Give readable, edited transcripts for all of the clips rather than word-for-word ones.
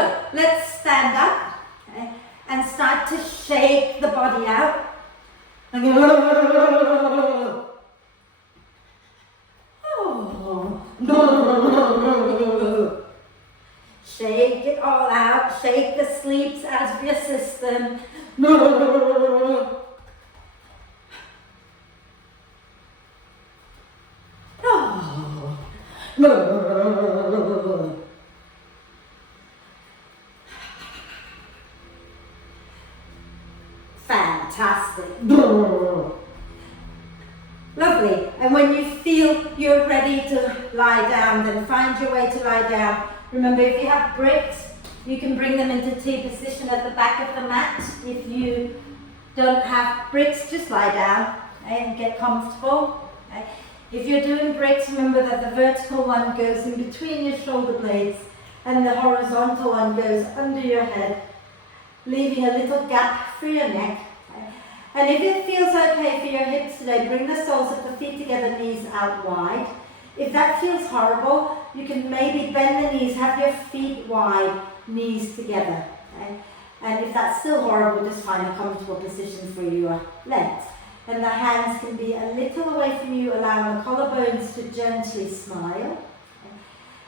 So let's stand up, okay, and start to shake the body out. Shake it all out, shake the sleeps out of your system. Fantastic. Lovely. And when you feel you're ready to lie down, then find your way to lie down. Remember, if you have bricks, you can bring them into T position at the back of the mat. If you don't have bricks, just lie down, okay, and get comfortable. Okay. If you're doing bricks, remember that the vertical one goes in between your shoulder blades and the horizontal one goes under your head, leaving a little gap for your neck. Okay. And if it feels okay for your hips today, bring the soles of the feet together, knees out wide. If that feels horrible, you can maybe bend the knees, have your feet wide, knees together. Okay? And if that's still horrible, just find a comfortable position for your legs. And the hands can be a little away from you, allowing the collarbones to gently smile. Okay?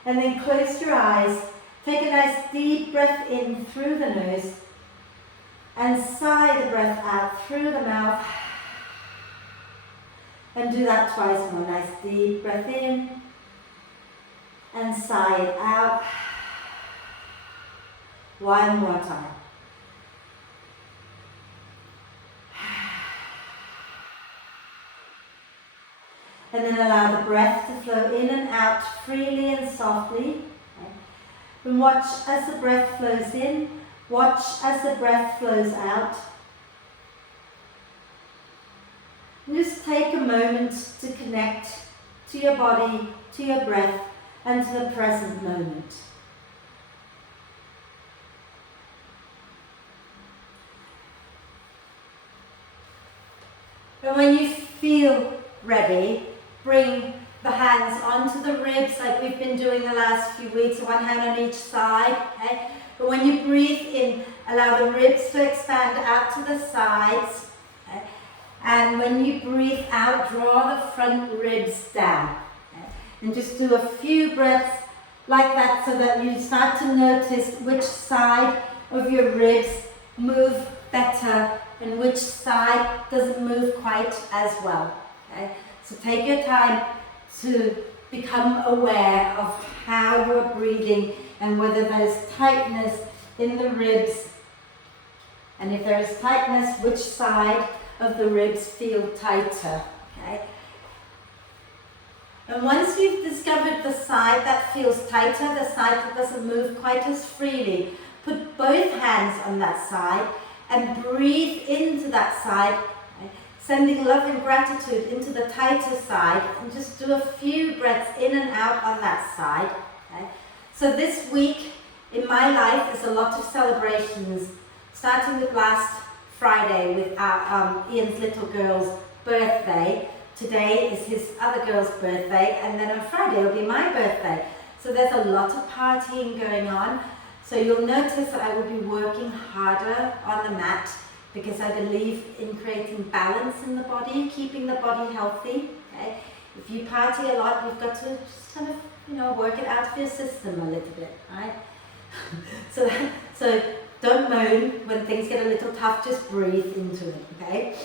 And then close your eyes. Take a nice deep breath in through the nose and sigh the breath out through the mouth. And do that twice more. Nice deep breath in and sigh it out. One more time. And then allow the breath to flow in and out freely and softly. Okay. And watch as the breath flows in. Watch as the breath flows out. And just take a moment to connect to your body, to your breath, and to the present moment. And when you feel ready, bring the hands onto the ribs like we've been doing the last few weeks, one hand on each side. Okay? But when you breathe in, allow the ribs to expand out to the sides. Okay? And when you breathe out, draw the front ribs down. Okay? And just do a few breaths like that so that you start to notice which side of your ribs move better and which side doesn't move quite as well. Okay? So take your time to become aware of how you're breathing and whether there's tightness in the ribs. And if there is tightness, which side of the ribs feel tighter. Okay? And once you've discovered the side that feels tighter, the side that doesn't move quite as freely, put both hands on that side and breathe into that side, okay? Sending love and gratitude into the tighter side, and just do a few breaths in and out on that side. Okay? So this week in my life is a lot of celebrations, starting with last Friday with Ian's little girl's birthday. Today is his other girl's birthday, and then on Friday will be my birthday. So there's a lot of partying going on. So you'll notice that I will be working harder on the mat because I believe in creating balance in the body, keeping the body healthy. Okay? If you party a lot, you've got to just kind of, work it out of your system a little bit, right? So don't moan when things get a little tough, just breathe into it, okay?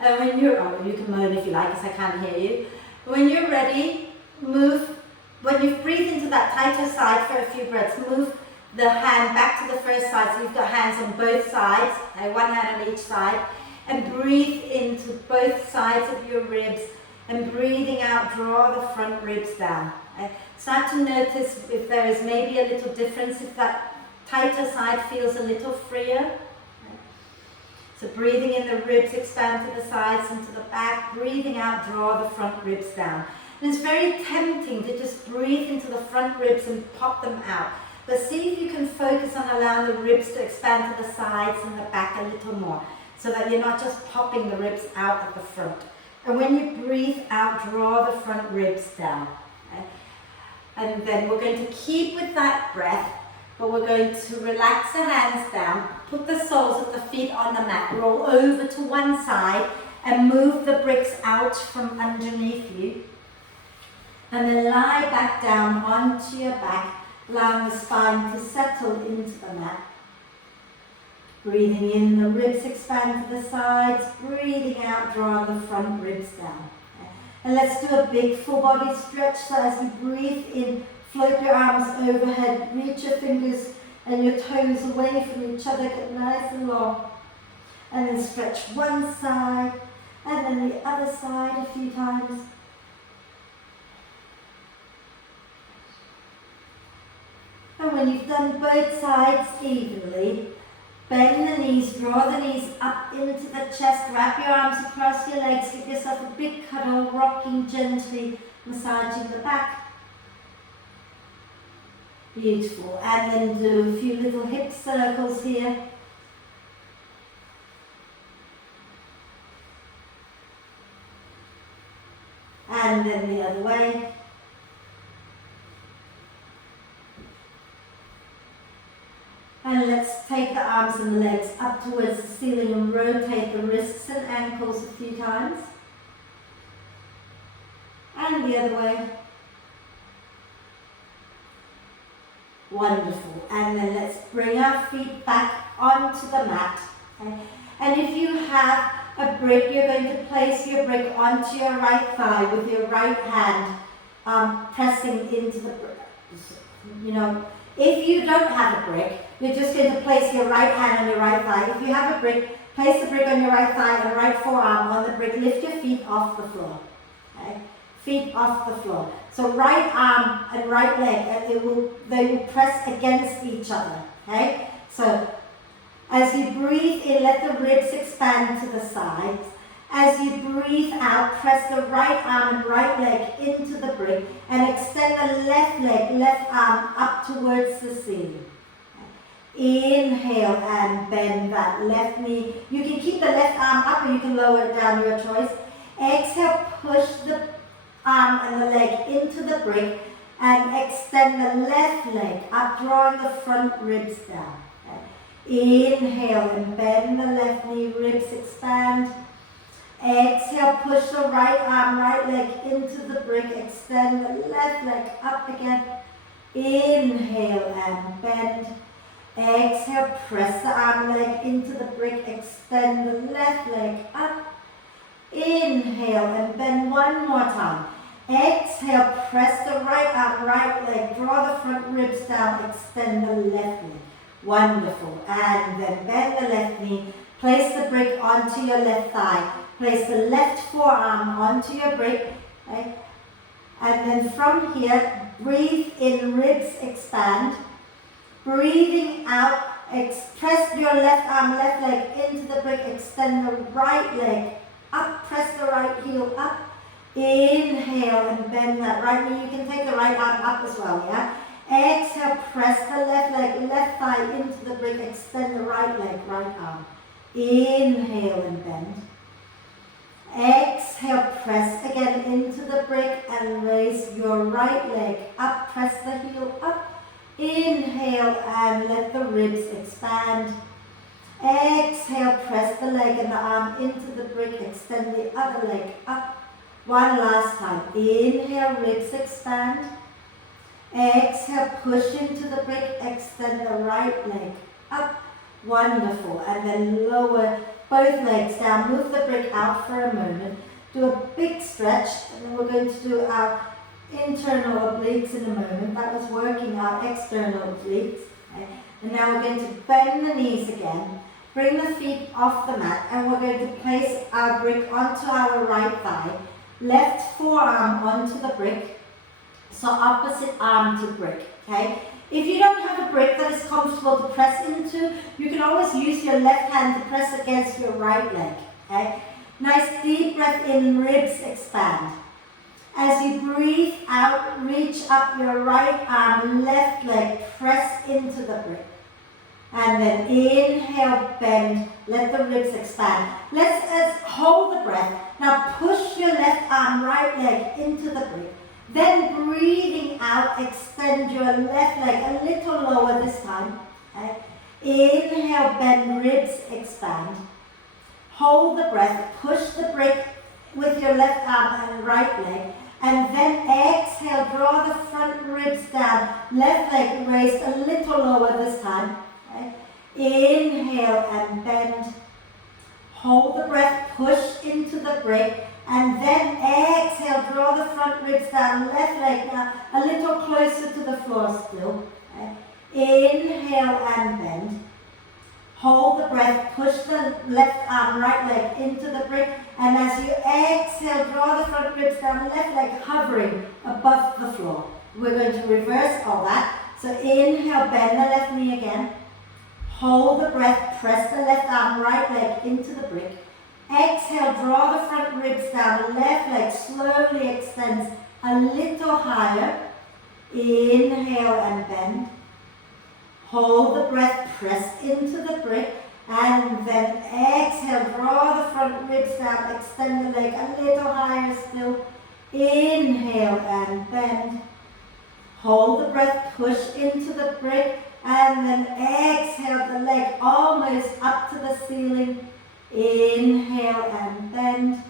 And you can moan if you like, because I can't hear you. When you're ready, move. When you breathe into that tighter side for a few breaths, move the hand back to the first side, so you've got hands on both sides, okay, one hand on each side, and breathe into both sides of your ribs, and breathing out, draw the front ribs down. Okay? Start to notice if there is maybe a little difference, if that tighter side feels a little freer. Okay? So breathing in, the ribs expand to the sides and to the back, breathing out, draw the front ribs down. And it's very tempting to just breathe into the front ribs and pop them out. But see if you can focus on allowing the ribs to expand to the sides and the back a little more, so that you're not just popping the ribs out at the front. And when you breathe out, draw the front ribs down. Okay? And then we're going to keep with that breath, but we're going to relax the hands down, put the soles of the feet on the mat, roll over to one side and move the bricks out from underneath you. And then lie back down onto your back, allowing the spine to settle into the mat. Breathing in, the ribs expand to the sides. Breathing out, draw the front ribs down. And let's do a big full body stretch. So as you breathe in, float your arms overhead. Reach your fingers and your toes away from each other. Get nice and long. And then stretch one side and then the other side a few times. And when you've done both sides evenly, bend the knees, draw the knees up into the chest, wrap your arms across your legs, give yourself a big cuddle, rocking gently, massaging the back. Beautiful. And then do a few little hip circles here. And then the other way. And let's take the arms and the legs up towards the ceiling and rotate the wrists and ankles a few times. And the other way. Wonderful. And then let's bring our feet back onto the mat. Okay? And if you have a brick, you're going to place your brick onto your right thigh with your right hand pressing into the brick. If you don't have a brick, you're just going to place your right hand on your right thigh. If you have a brick, place the brick on your right thigh and right forearm on the brick. Lift your feet off the floor. Okay? Feet off the floor. So right arm and right leg, they will press against each other. Okay? So as you breathe in, let the ribs expand to the sides. As you breathe out, press the right arm and right leg into the brick and extend the left leg, left arm up towards the ceiling. Inhale and bend that left knee. You can keep the left arm up or you can lower it down, your choice. Exhale, push the arm and the leg into the brick and extend the left leg up, drawing the front ribs down. Inhale and bend the left knee, ribs expand. Exhale, push the right arm, right leg into the brick, extend the left leg up again. Inhale and bend. Exhale, press the arm leg into the brick, extend the left leg up. Inhale and bend one more time. Exhale, press the right arm, right leg, draw the front ribs down, extend the left leg. Wonderful. And then bend the left knee, place the brick onto your left thigh. Place the left forearm onto your brick, okay? And then from here, breathe in, ribs expand. Breathing out, press your left arm, left leg into the brick, extend the right leg up, press the right heel up. Inhale and bend that right knee. You can take the right arm up as well, yeah? Exhale, press the left leg, left thigh into the brick, extend the right leg, right arm. Inhale and bend. Exhale, press again into the brick and raise your right leg up, press the heel up. Inhale and let the ribs expand. Exhale, press the leg and the arm into the brick, extend the other leg up. One last time. Inhale, ribs expand. Exhale, push into the brick, extend the right leg up. Wonderful. And then lower both legs down, move the brick out for a moment, do a big stretch, and then we're going to do our internal obliques in a moment. That was working our external obliques. Okay? And now we're going to bend the knees again, bring the feet off the mat, and we're going to place our brick onto our right thigh, left forearm onto the brick, so opposite arm to brick. Okay? If you don't have a brick that is comfortable to press into, you can always use your left hand to press against your right leg. Okay? Nice deep breath in, ribs expand. As you breathe out, reach up your right arm, left leg, press into the brick. And then inhale, bend, let the ribs expand. Let's hold the breath. Now push your left arm, right leg into the brick. Then breathing out, extend your left leg a little lower this time. Okay. Inhale, bend, ribs expand. Hold the breath, push the brick with your left arm and right leg. And then exhale, draw the front ribs down. Left leg raised a little lower this time. Okay. Inhale and bend. Hold the breath, push into the brick. And then exhale, draw the front ribs down. Left leg now a little closer to the floor still. Okay. Inhale and bend. Hold the breath, push the left arm, right leg into the brick, and as you exhale, draw the front ribs down, left leg hovering above the floor. We're going to reverse all that. So inhale, bend the left knee again. Hold the breath, press the left arm, right leg into the brick. Exhale, draw the front ribs down, left leg slowly extends a little higher. Inhale and bend. Hold the breath, press into the brick, and then exhale, draw the front ribs down, extend the leg a little higher still. Inhale and bend. Hold the breath, push into the brick, and then exhale the leg almost up to the ceiling. Inhale and bend.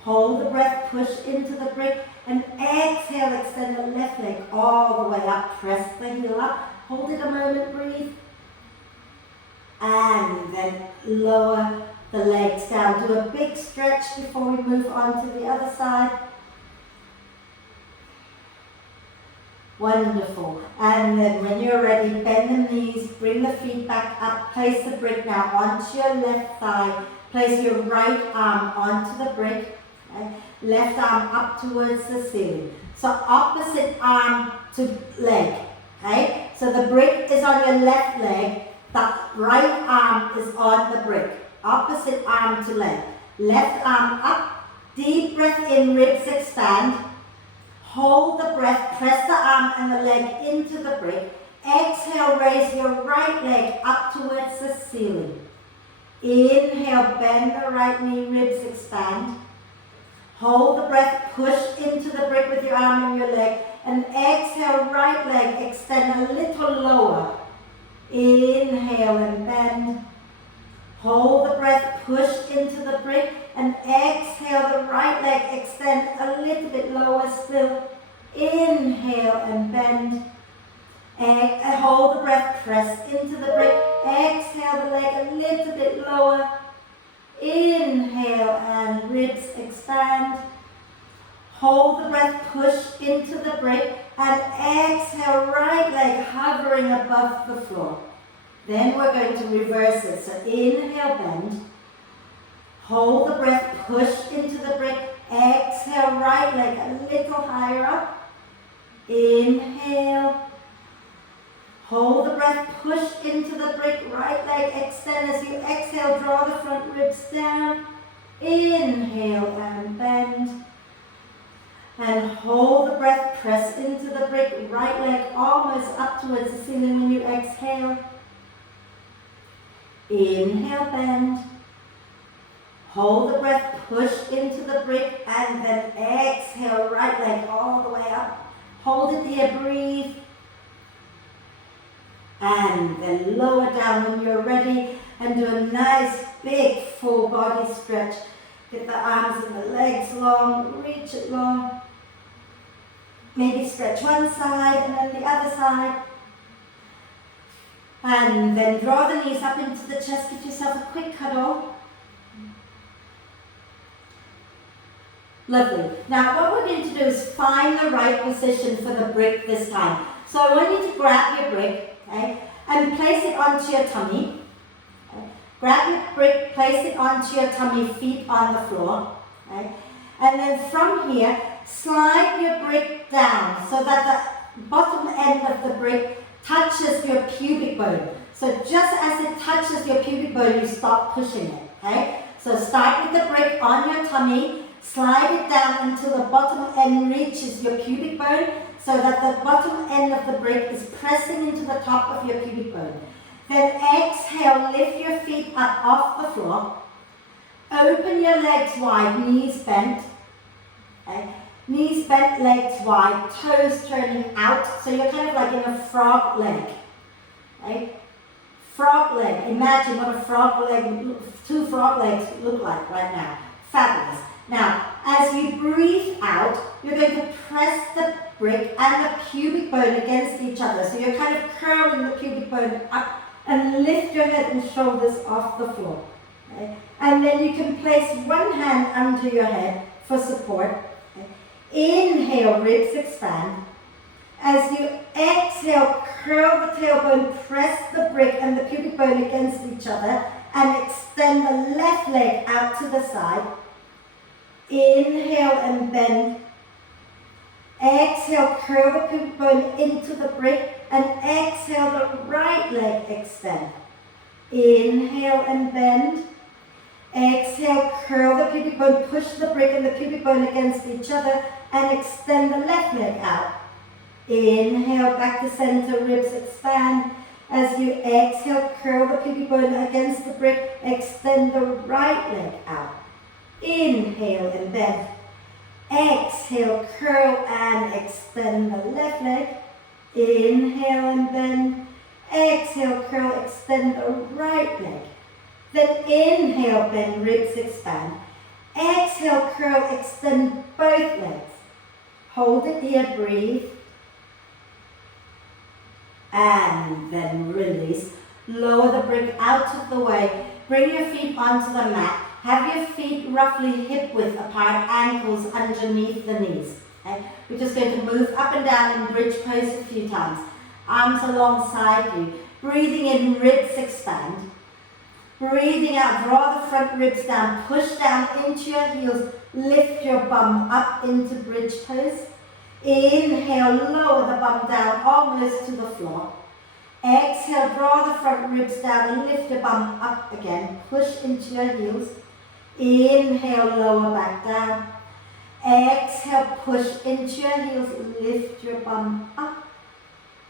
Hold the breath, push into the brick, and exhale, extend the left leg all the way up, press the heel up. Hold it a moment, breathe. And then lower the legs down. Do a big stretch before we move on to the other side. Wonderful. And then when you're ready, bend the knees, bring the feet back up, place the brick now onto your left thigh. Place your right arm onto the brick. Okay? Left arm up towards the ceiling. So opposite arm to leg. Okay? So the brick is on your left leg, the right arm is on the brick. Opposite arm to leg. Left arm up, deep breath in, ribs expand. Hold the breath, press the arm and the leg into the brick. Exhale, raise your right leg up towards the ceiling. Inhale, bend the right knee, ribs expand. Hold the breath, push into the brick with your arm and your leg. And exhale, right leg, extend a little lower. Inhale and bend. Hold the breath, push into the brick. And exhale, the right leg, extend a little bit lower still. Inhale and bend. Hold the breath, press into the brick. Exhale, the leg a little bit lower. Inhale and ribs expand. Hold the breath, push into the brick, and exhale, right leg hovering above the floor. Then we're going to reverse it. So inhale, bend. Hold the breath, push into the brick. Exhale, right leg a little higher up. Inhale. Hold the breath, push into the brick. Right leg extend as you exhale, draw the front ribs down. Inhale and bend. And hold the breath, press into the brick, right leg almost up towards the ceiling when you exhale. Inhale, bend. Hold the breath, push into the brick, and then exhale, right leg all the way up. Hold it here, breathe. And then lower down when you're ready, and do a nice big full body stretch. Get the arms and the legs long, reach it long. Maybe stretch one side and then the other side. And then draw the knees up into the chest, give yourself a quick cuddle. Lovely. Now what we're going to do is find the right position for the brick this time. So I want you to grab your brick, okay, and place it onto your tummy. Okay. Grab your brick, place it onto your tummy, feet on the floor. Okay. And then from here, slide your brick down so that the bottom end of the brick touches your pubic bone. So just as it touches your pubic bone, you stop pushing it. Okay? So start with the brick on your tummy, slide it down until the bottom end reaches your pubic bone, so that the bottom end of the brick is pressing into the top of your pubic bone. Then exhale, lift your feet up off the floor. Open your legs wide, knees bent. Okay. Knees bent, legs wide, toes turning out. So you're kind of like in a frog leg. Right? Frog leg. Imagine what a frog leg, two frog legs look like right now. Fabulous. Now, as you breathe out, you're going to press the brick and the pubic bone against each other. So you're kind of curling the pubic bone up and lift your head and shoulders off the floor. Okay? And then you can place one hand under your head for support. Okay? Inhale, ribs expand. As you exhale, curl the tailbone, press the brick and the pubic bone against each other and extend the left leg out to the side. Inhale and bend. Exhale, curl the pubic bone into the brick and exhale, the right leg extend. Inhale and bend. Exhale, curl the pubic bone, push the brick and the pubic bone against each other and extend the left leg out. Inhale, back to center, ribs expand. As you exhale, curl the pubic bone against the brick, extend the right leg out. Inhale and bend. Exhale, curl and extend the left leg. Inhale and bend. Exhale, curl, extend the right leg. Then inhale, bend, ribs expand. Exhale, curl, extend both legs. Hold it here, breathe. And then release. Lower the brick out of the way. Bring your feet onto the mat. Have your feet roughly hip width apart, ankles underneath the knees. Okay? We're just going to move up and down in bridge pose a few times. Arms alongside you. Breathing in, ribs expand. Breathing out, draw the front ribs down, push down into your heels, lift your bum up into bridge pose. Inhale, lower the bum down almost to the floor. Exhale, draw the front ribs down and lift your bum up again. Push into your heels. Inhale, lower back down. Exhale, push into your heels, lift your bum up.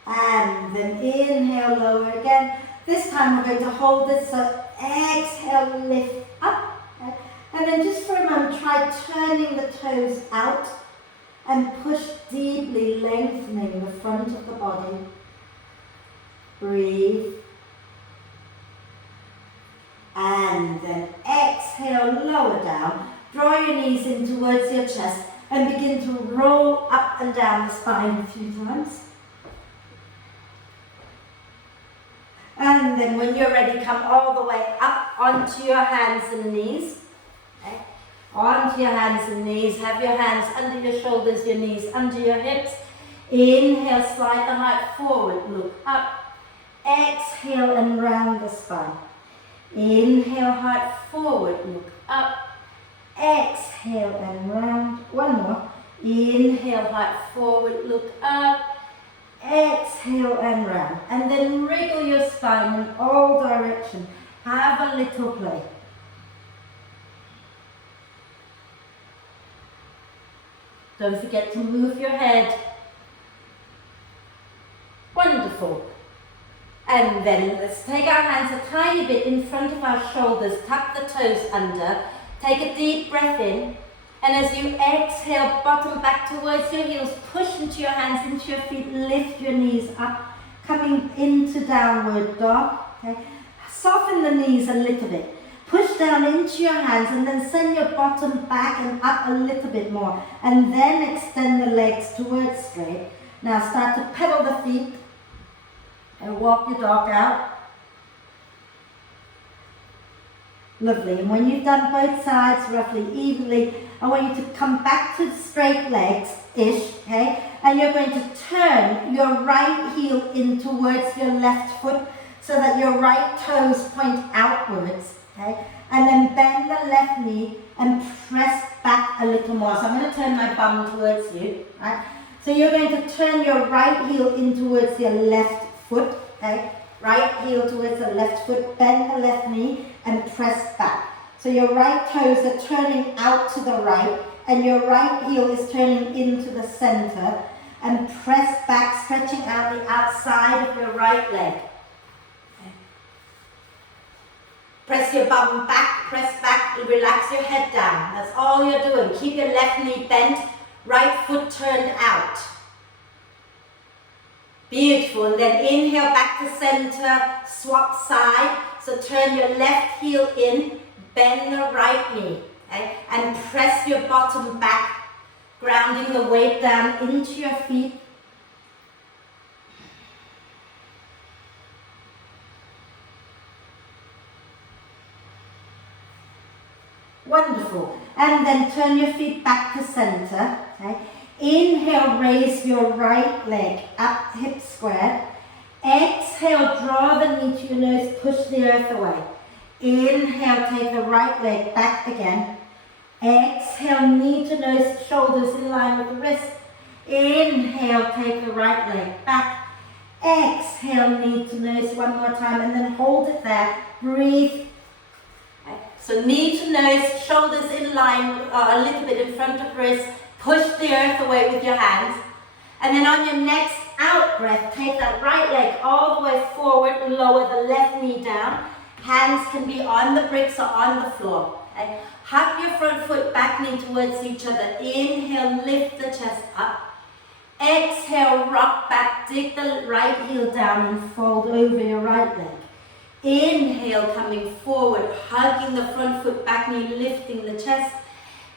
And then inhale, lower again. This time we're going to hold it, so exhale, lift up. Okay? And then just for a moment, try turning the toes out and push deeply, lengthening the front of the body. Breathe. And then exhale, lower down. Draw your knees in towards your chest and begin to roll up and down the spine a few times. And then when you're ready, come all the way up onto your hands and knees. Okay? Onto your hands and knees. Have your hands under your shoulders, your knees under your hips. Inhale, slide the heart forward, look up. Exhale and round the spine. Inhale, heart forward, look up. Exhale and round. One more. Inhale, heart forward, look up. Exhale and round. And then wriggle your spine in all directions. Have a little play. Don't forget to move your head. Wonderful. And then let's take our hands a tiny bit in front of our shoulders, tuck the toes under, take a deep breath in, and as you exhale, bottom back towards your heels, push into your hands, into your feet, lift your knees up, coming into downward dog. Okay? Soften the knees a little bit. Push down into your hands and then send your bottom back and up a little bit more. And then extend the legs towards straight. Now start to pedal the feet and walk your dog out. Lovely. And when you've done both sides roughly evenly, I want you to come back to straight legs-ish, okay? And you're going to turn your right heel in towards your left foot so that your right toes point outwards, okay? And then bend the left knee and press back a little more. So I'm going to turn my bum towards you, right? So you're going to turn your right heel in towards your left foot, okay? Right heel towards the left foot, bend the left knee and press back. So your right toes are turning out to the right and your right heel is turning into the center, and press back, stretching out the outside of your right leg. Okay. Press your bum back, press back, relax your head down. That's all you're doing. Keep your left knee bent, Right foot turned out. Beautiful. And then inhale back to center, swap side. So turn your left heel in, bend the right knee, okay? And press your bottom back, grounding the weight down into your feet. Wonderful. And then turn your feet back to center, okay? Inhale, raise your right leg up, hip squared. Exhale, draw the knee to your nose, push the earth away. Inhale, take the right leg back again. Exhale, knee to nose, shoulders in line with the wrist. Inhale, take the right leg back. Exhale, knee to nose one more time, and then hold it there. Breathe. So knee to nose, shoulders in line, a little bit in front of wrist. Push the earth away with your hands. And then on your next out breath, take that right leg all the way forward, lower the left knee down. Hands can be on the bricks or on the floor. Okay? Hug your front foot, back knee towards each other. Inhale, lift the chest up. Exhale, rock back, dig the right heel down and fold over your right leg. Inhale, coming forward, hugging the front foot, back knee, lifting the chest.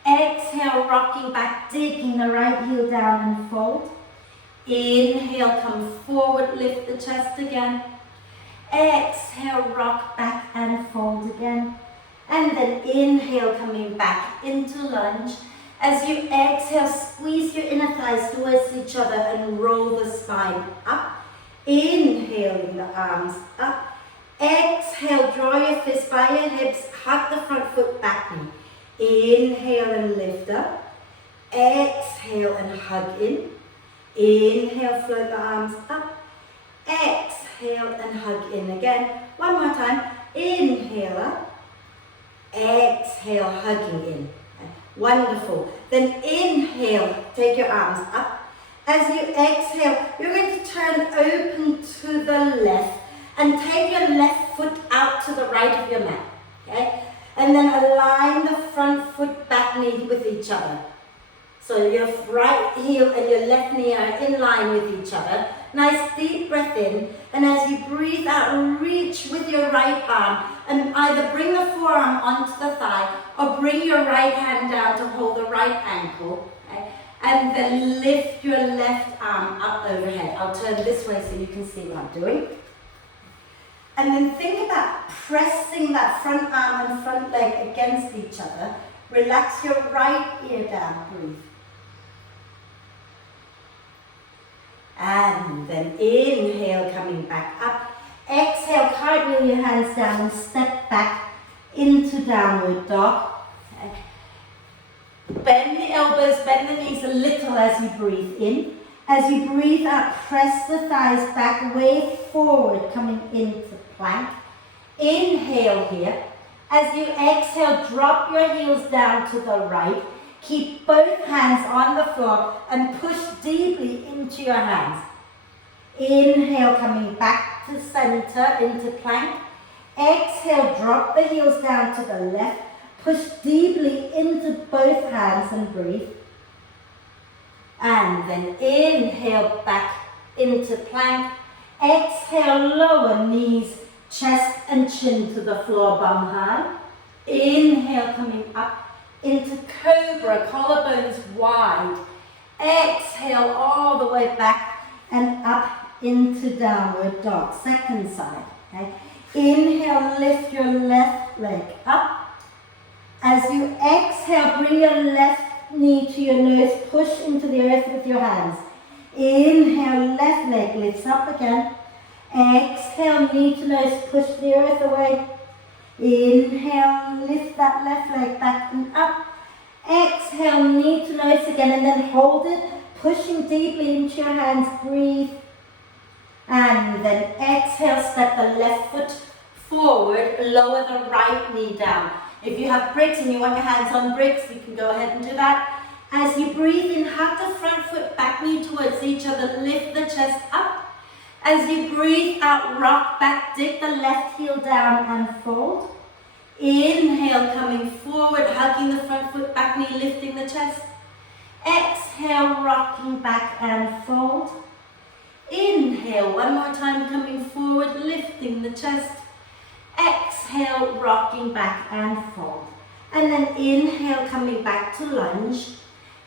Exhale, rocking back, digging the right heel down and fold. Inhale, come forward, lift the chest again. Exhale, rock back and fold again. And then inhale, coming back into lunge. As you exhale, squeeze your inner thighs towards each other and roll the spine up. Inhaling the arms up. Exhale, draw your fists by your hips, hug the front foot, back knee. Inhale and lift up. Exhale and hug in. Inhale, float the arms up. Exhale and hug in again. One more time. Inhale up. Exhale, hugging in. Wonderful. Then inhale, take your arms up. As you exhale, you're going to turn open to the left and take your left foot out to the right of your mat. Okay? And then align the front foot, back knee with each other. So your right heel and your left knee are in line with each other. Nice deep breath in. And as you breathe out, reach with your right arm and either bring the forearm onto the thigh or bring your right hand down to hold the right ankle. Okay? And then lift your left arm up overhead. I'll turn this way so you can see what I'm doing. And then think about pressing that front arm and front leg against each other. Relax your right ear down, breathe. And then inhale, coming back up. Exhale, cartwheel your hands down and step back into downward dog. Okay. Bend the elbows, bend the knees a little as you breathe in. As you breathe out, press the thighs back, way forward, coming into plank. Inhale here. As you exhale, drop your heels down to the right. Keep both hands on the floor and push deeply into your hands. Inhale, coming back to center into plank. Exhale, drop the heels down to the left. Push deeply into both hands and breathe. And then inhale back into plank. Exhale, lower knees, chest and chin to the floor, bum high. Inhale, coming up into cobra, collarbones wide. Exhale all the way back and up into downward dog, second side. Okay? Inhale, lift your left leg up. As you exhale, bring your left knee to your nose, push into the earth with your hands. Inhale, left leg lifts up again. Exhale, knee to nose, push the earth away. Inhale, lift that left leg back and up. Exhale, knee to nose again, and then hold it, pushing deeply into your hands, breathe. And then exhale, step the left foot forward, lower the right knee down. If you have bricks and you want your hands on bricks, you can go ahead and do that. As you breathe in, hug the front foot, back knee towards each other, lift the chest up. As you breathe out, rock back, dip the left heel down and fold. Inhale, coming forward, hugging the front foot, back knee, lifting the chest. Exhale, rocking back and fold. Inhale, one more time, coming forward, lifting the chest. Exhale, rocking back and fold. And then inhale, coming back to lunge.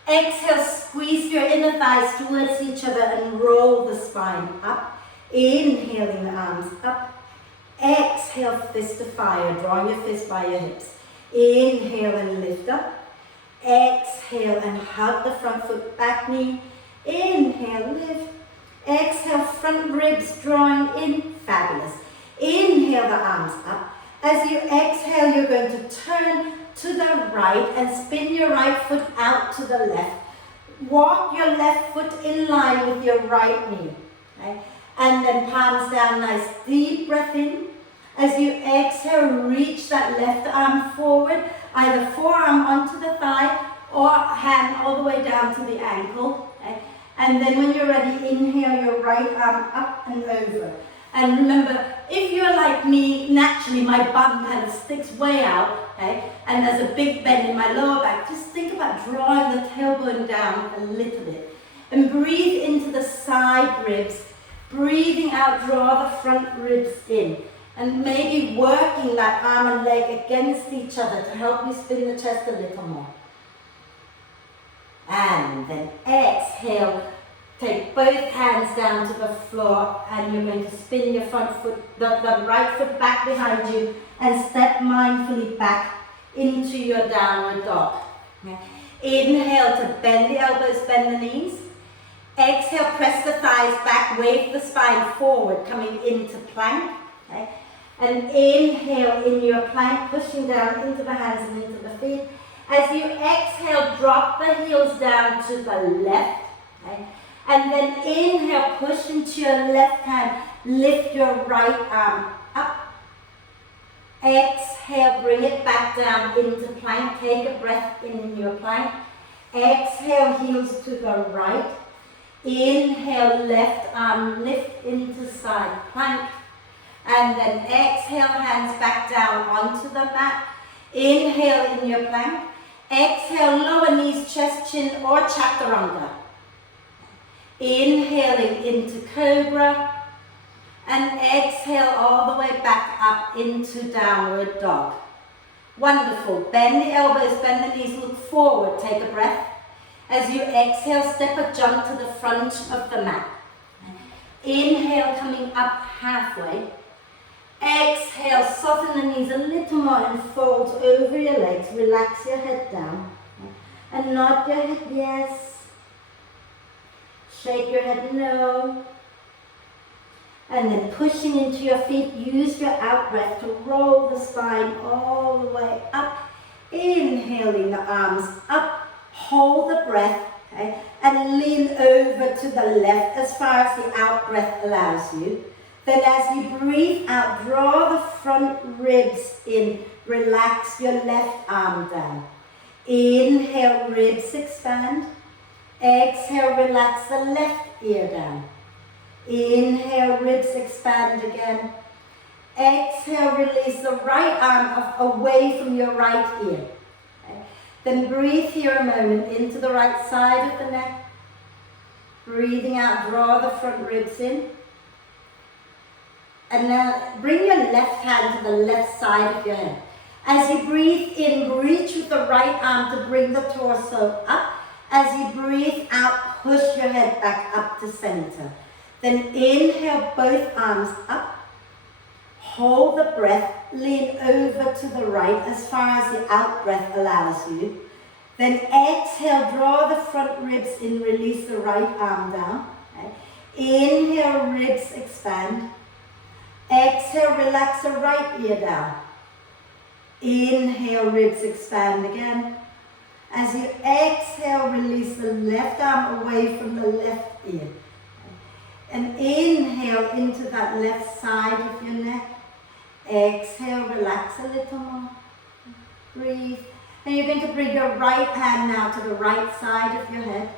Exhale, squeeze your inner thighs towards each other and roll the spine up. Inhaling the arms up. Exhale, fist to fire, drawing your fist by your hips. Inhale and lift up. Exhale and hug the front foot, back knee. Inhale, lift. Exhale, front ribs drawing in. Fabulous. Inhale the arms up. As you exhale, you're going to turn to the right and spin your right foot out to the left. Walk your left foot in line with your right knee. Okay? And then palms down, nice deep breath in. As you exhale, reach that left arm forward, either forearm onto the thigh or hand all the way down to the ankle. Okay? And then when you're ready, inhale your right arm up and over. And remember, if you're like me, naturally my bum kind of sticks way out, okay? And there's a big bend in my lower back. Just think about drawing the tailbone down a little bit. And breathe into the side ribs. Breathing out, draw the front ribs in. And maybe working that arm and leg against each other to help you spin the chest a little more. And then exhale. Take both hands down to the floor and you're going to spin your front foot, the right foot back behind you and step mindfully back into your downward dog. Okay. Inhale to bend the elbows, bend the knees. Exhale, press the thighs back, wave the spine forward, coming into plank. Okay. And inhale in your plank, pushing down into the hands and into the feet. As you exhale, drop the heels down to the left. Okay. And then inhale, push into your left hand, lift your right arm up. Exhale, bring it back down into plank. Take a breath in your plank. Exhale, heels to the right. Inhale, left arm, lift into side plank. And then exhale, hands back down onto the mat. Inhale in your plank. Exhale, lower knees, chest, chin, or chaturanga. Inhaling into cobra and exhale all the way back up into downward dog. Wonderful. Bend the elbows, bend the knees, look forward, take a breath. As you exhale, step a jump to the front of the mat. Inhale, coming up halfway. Exhale, soften the knees a little more and fold over your legs. Relax your head down and nod your head yes. Shake your head no. And then pushing into your feet, use your out breath to roll the spine all the way up. Inhaling the arms up, hold the breath, okay? And lean over to the left as far as the out breath allows you. Then as you breathe out, draw the front ribs in, relax your left arm down. Inhale, ribs expand. Exhale, relax the left ear down. Inhale, ribs expand again. Exhale, release the right arm away from your right ear. Okay. Then breathe here a moment into the right side of the neck. Breathing out, draw the front ribs in. And now bring your left hand to the left side of your head. As you breathe in, reach with the right arm to bring the torso up. As you breathe out, push your head back up to center. Then inhale, both arms up. Hold the breath, lean over to the right as far as the out breath allows you. Then exhale, draw the front ribs in, release the right arm down. Okay. Inhale, ribs expand. Exhale, relax the right ear down. Inhale, ribs expand again. As you exhale, release the left arm away from the left ear. And inhale into that left side of your neck. Exhale, relax a little more. Breathe. And you're going to bring your right hand now to the right side of your head.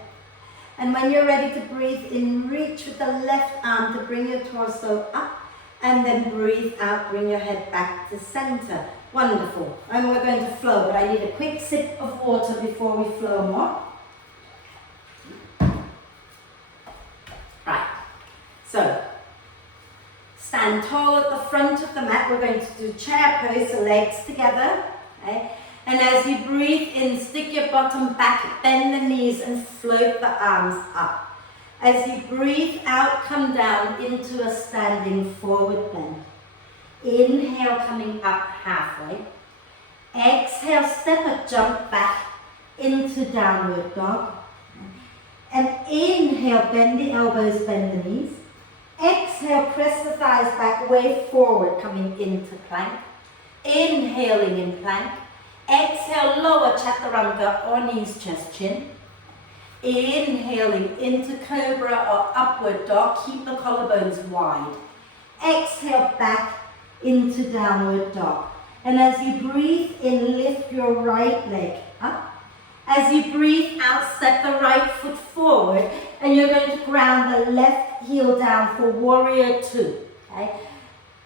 And when you're ready to breathe in, reach with the left arm to bring your torso up. And then breathe out, bring your head back to center. Wonderful. And we're going to flow, but I need a quick sip of water before we flow more. So, stand tall at the front of the mat. We're going to do chair pose, so legs together. Okay? And as you breathe in, stick your bottom back, bend the knees and float the arms up. As you breathe out, come down into a standing forward bend. Inhale, coming up halfway. Exhale, step or jump back into downward dog. And inhale, bend the elbows, bend the knees. Exhale, press the thighs back, way forward, coming into plank. Inhaling in plank. Exhale, lower chaturanga or knees, chest, chin. Inhaling into cobra or upward dog, keep the collarbones wide. Exhale, back into downward dog. And as you breathe in, lift your right leg up. As you breathe out, step the right foot forward, and you're going to ground the left heel down for warrior two. Okay?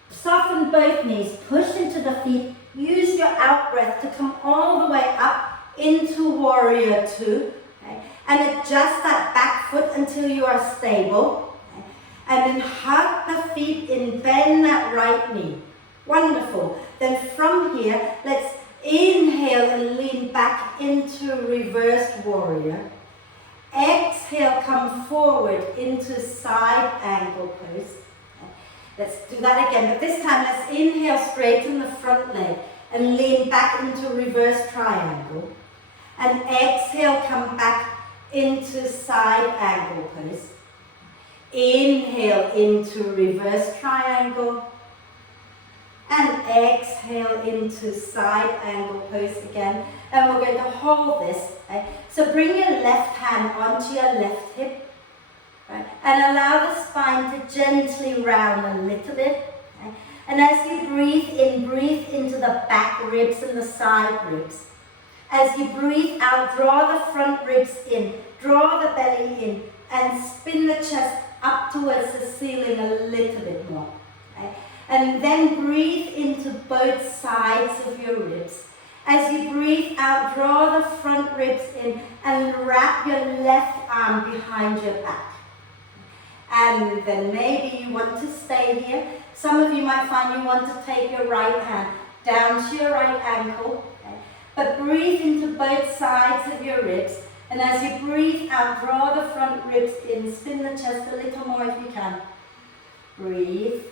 Soften both knees, push into the feet, use your out breath to come all the way up into warrior two. Okay? And adjust that back foot until you are stable. Okay? And then hug the feet in, bend that right knee. Wonderful. Then from here, let's inhale and lean back into reversed warrior. Exhale, come forward into side angle pose. Let's do that again, but this time let's inhale, straighten the front leg and lean back into reverse triangle. And exhale, come back into side angle pose. Inhale into reverse triangle. And exhale into side angle pose again. And we're going to hold this. Okay? So bring your left hand onto your left hip. Right? And allow the spine to gently round a little bit. Okay? And as you breathe in, breathe into the back ribs and the side ribs. As you breathe out, draw the front ribs in. Draw the belly in. And spin the chest up towards the ceiling a little bit more. Okay? And then breathe into both sides of your ribs. As you breathe out, draw the front ribs in and wrap your left arm behind your back. And then maybe you want to stay here. Some of you might find you want to take your right hand down to your right ankle. Okay? But breathe into both sides of your ribs. And as you breathe out, draw the front ribs in. Spin the chest a little more if you can. Breathe.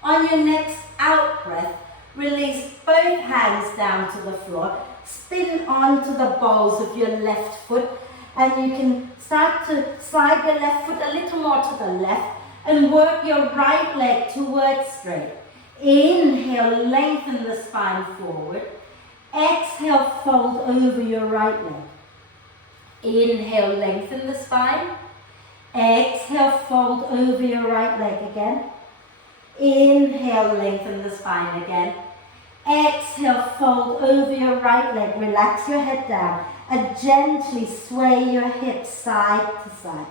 On your next out breath, release both hands down to the floor. Spin onto the balls of your left foot. And you can start to slide your left foot a little more to the left and work your right leg towards straight. Inhale, lengthen the spine forward. Exhale, fold over your right leg. Inhale, lengthen the spine. Exhale, fold over your right leg again. Inhale, lengthen the spine again. Exhale, fold over your right leg. Relax your head down and gently sway your hips side to side.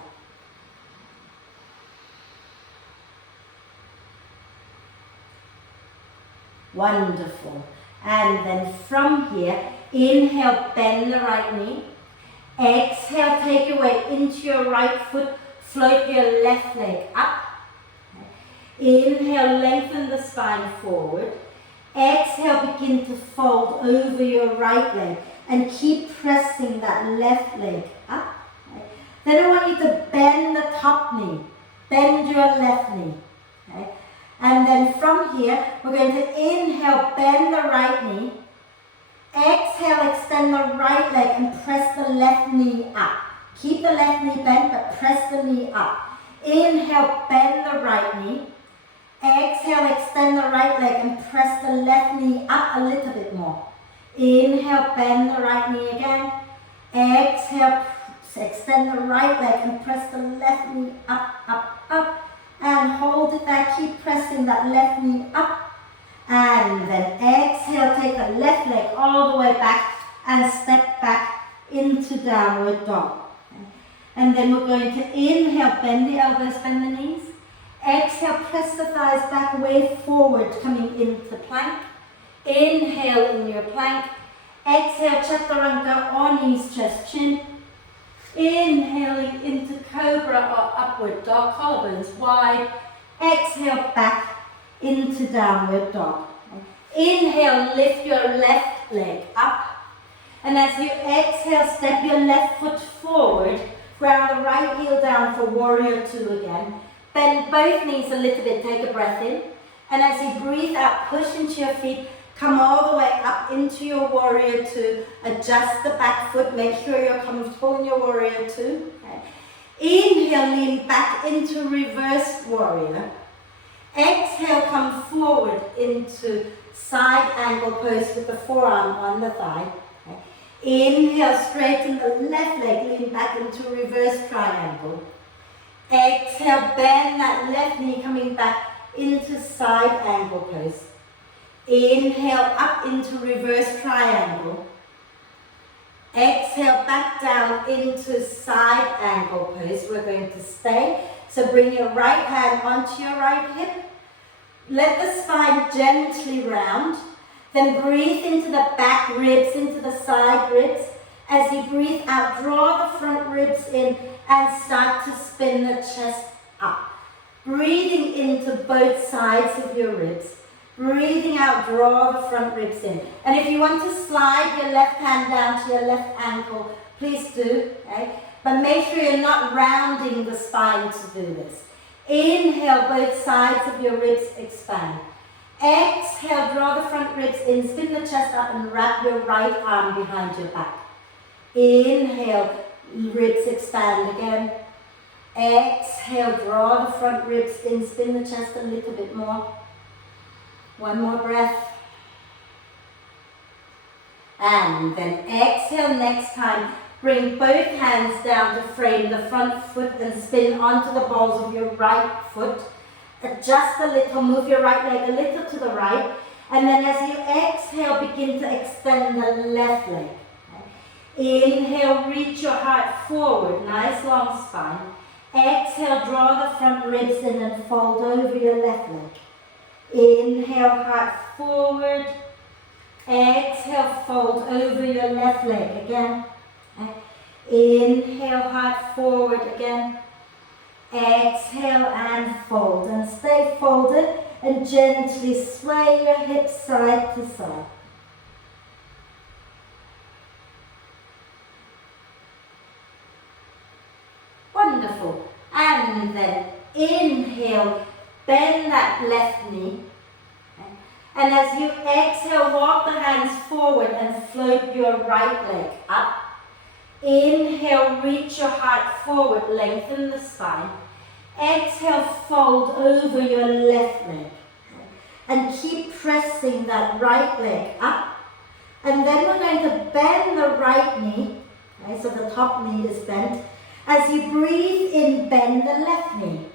Wonderful. And then from here, inhale, bend the right knee. Exhale, take your weight into your right foot. Float your left leg up. Inhale, lengthen the spine forward. Exhale, begin to fold over your right leg and keep pressing that left leg up. Okay. Then I want you to bend the top knee. Bend your left knee. Okay. And then from here, we're going to inhale, bend the right knee. Exhale, extend the right leg and press the left knee up. Keep the left knee bent, but press the knee up. Inhale, bend the right knee. Exhale, extend the right leg and press the left knee up a little bit more. Inhale, bend the right knee again. Exhale, extend the right leg and press the left knee up, up, up. And hold it there, keep pressing that left knee up. And then exhale, take the left leg all the way back and step back into downward dog. And then we're going to inhale, bend the elbows, bend the knees. Exhale, press the thighs back, way forward, coming into plank. Inhale in your plank. Exhale, chaturanga or knees, chest, chin. Inhaling into cobra or upward dog, collarbones wide. Exhale back into downward dog. Inhale, lift your left leg up. And as you exhale, step your left foot forward. Ground the right heel down for warrior two again. Bend both knees a little bit, take a breath in. And as you breathe out, push into your feet. Come all the way up into your warrior two. Adjust the back foot. Make sure you're comfortable in your warrior two. Okay. Inhale, lean back into reverse warrior. Exhale, come forward into side angle pose with the forearm on the thigh. Okay. Inhale, straighten the left leg, lean back into reverse triangle. Exhale, bend that left knee, coming back into side angle pose. Inhale, up into reverse triangle. Exhale, back down into side angle pose. We're going to stay. So bring your right hand onto your right hip. Let the spine gently round. Then breathe into the back ribs, into the side ribs. As you breathe out, draw the front ribs in and start to spin the chest up. Breathing into both sides of your ribs. Breathing out, draw the front ribs in. And if you want to slide your left hand down to your left ankle, please do. Okay? But make sure you're not rounding the spine to do this. Inhale, both sides of your ribs expand. Exhale, draw the front ribs in, spin the chest up and wrap your right arm behind your back. Inhale, ribs expand again. Exhale, draw the front ribs in, spin the chest a little bit more. One more breath. And then exhale next time. Bring both hands down to frame the front foot and spin onto the balls of your right foot. Adjust a little, move your right leg a little to the right. And then as you exhale, begin to extend the left leg. Inhale, reach your heart forward, nice long spine. Exhale, draw the front ribs in and fold over your left leg. Inhale, heart forward. Exhale, fold over your left leg again. Inhale, heart forward again. Exhale and fold. And stay folded and gently sway your hips side to side. Wonderful. And then inhale, bend that left knee. And as you exhale, walk the hands forward and float your right leg up. Inhale, reach your heart forward, lengthen the spine. Exhale, fold over your left leg. And keep pressing that right leg up. And then we're going to bend the right knee. Okay, so the top knee is bent. As you breathe in, bend the left knee.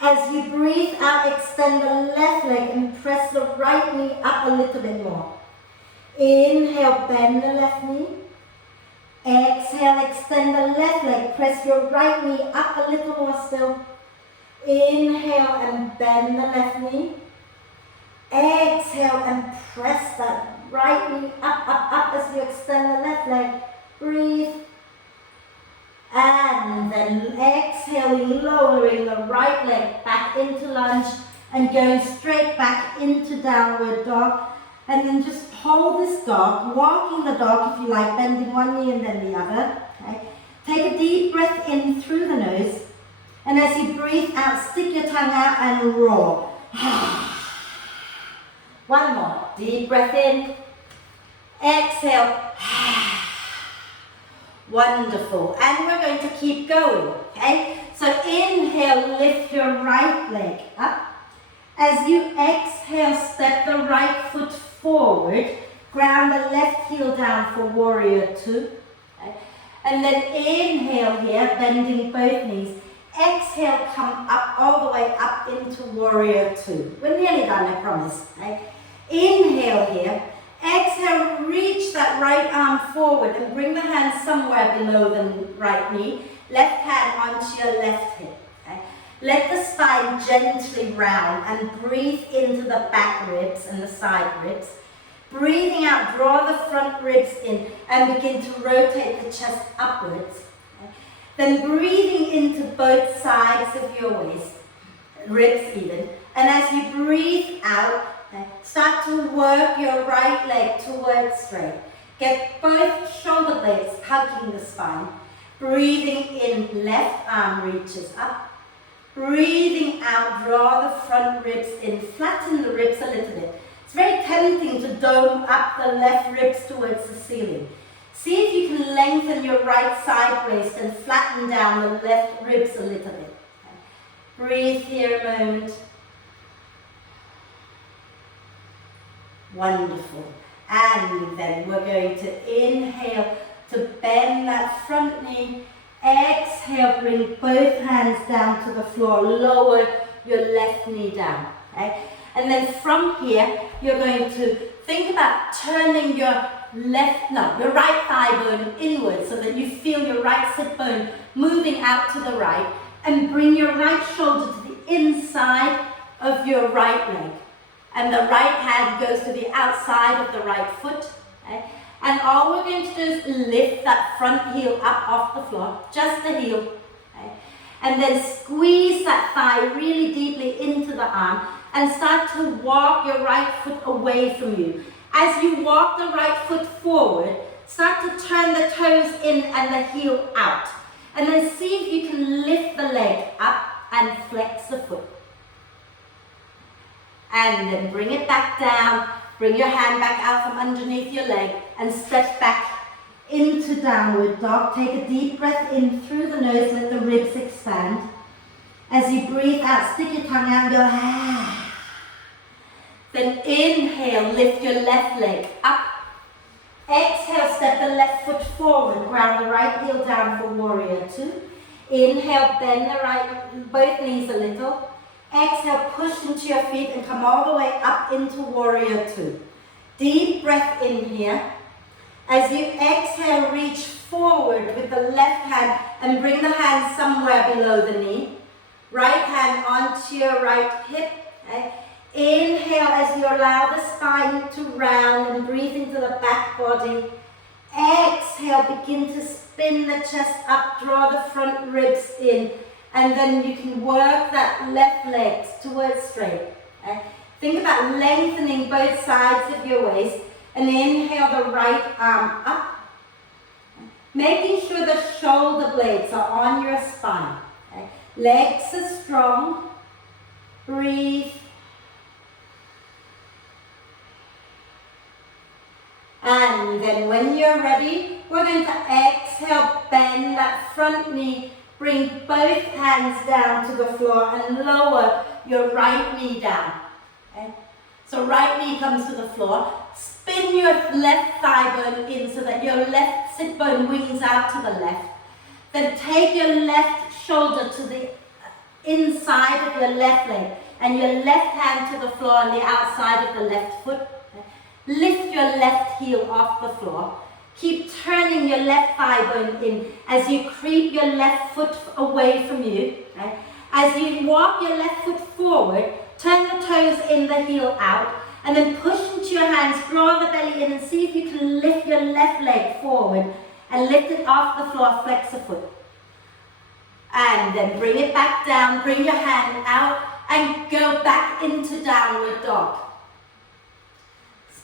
As you breathe out, extend the left leg and press the right knee up a little bit more. Inhale, bend the left knee. Exhale, extend the left leg. Press your right knee up a little more still. Inhale and bend the left knee. Exhale and press that right knee up, up, up as you extend the left leg. Breathe. And then exhaling, lowering the right leg back into lunge and going straight back into downward dog. And then just hold this dog, walking the dog if you like, bending one knee and then the other. Okay. Take a deep breath in through the nose. And as you breathe out, stick your tongue out and roar. One more. Deep breath in. Exhale. Wonderful. And we're going to keep going. Okay? So inhale, lift your right leg up. As you exhale, step the right foot forward. Ground the left heel down for warrior two. Okay? And then inhale here, bending both knees. Exhale, come up all the way up into warrior two. We're nearly done, I promise. Okay? Inhale here. Exhale, reach that right arm forward and bring the hand somewhere below the right knee. Left hand onto your left hip. Okay? Let the spine gently round and breathe into the back ribs and the side ribs. Breathing out, draw the front ribs in and begin to rotate the chest upwards. Okay? Then breathing into both sides of your waist, ribs even. And as you breathe out, start to work your right leg towards straight. Get both shoulder blades hugging the spine. Breathing in, left arm reaches up. Breathing out, draw the front ribs in, flatten the ribs a little bit. It's very tempting to dome up the left ribs towards the ceiling. See if you can lengthen your right side waist and flatten down the left ribs a little bit. Breathe here a moment. Wonderful. And then we're going to inhale to bend that front knee. Exhale, bring both hands down to the floor. Lower your left knee down. Okay? And then from here, you're going to think about turning your right thigh bone inwards so that you feel your right sit bone moving out to the right, and bring your right shoulder to the inside of your right leg. And the right hand goes to the outside of the right foot. Okay? And all we're going to do is lift that front heel up off the floor, just the heel. Okay? And then squeeze that thigh really deeply into the arm and start to walk your right foot away from you. As you walk the right foot forward, start to turn the toes in and the heel out. And then see if you can lift the leg up and flex the foot. And then bring it back down. Bring your hand back out from underneath your leg and stretch back into downward dog. Take a deep breath in through the nose, let the ribs expand. As you breathe out, stick your tongue out and go, ah. Then inhale, lift your left leg up. Exhale, step the left foot forward, ground the right heel down for warrior two. Inhale, bend the both knees a little. Exhale, push into your feet and come all the way up into warrior two. Deep breath in here. As you exhale, reach forward with the left hand and bring the hand somewhere below the knee. Right hand onto your right hip. Okay? Inhale as you allow the spine to round and breathe into the back body. Exhale, begin to spin the chest up, draw the front ribs in. And then you can work that left leg towards straight. Okay? Think about lengthening both sides of your waist and inhale the right arm up. Making sure the shoulder blades are on your spine. Okay? Legs are strong. Breathe. And then when you're ready, we're going to exhale, bend that front knee. Bring both hands down to the floor and lower your right knee down. Okay? So right knee comes to the floor. Spin your left thigh bone in so that your left sit bone wings out to the left. Then take your left shoulder to the inside of your left leg and your left hand to the floor on the outside of the left foot. Okay? Lift your left heel off the floor. Keep turning your left thigh bone in as you creep your left foot away from you. Okay? As you walk your left foot forward, turn the toes in, the heel out, and then push into your hands, draw the belly in and see if you can lift your left leg forward and lift it off the floor, flex the foot. And then bring it back down, bring your hand out and go back into downward dog.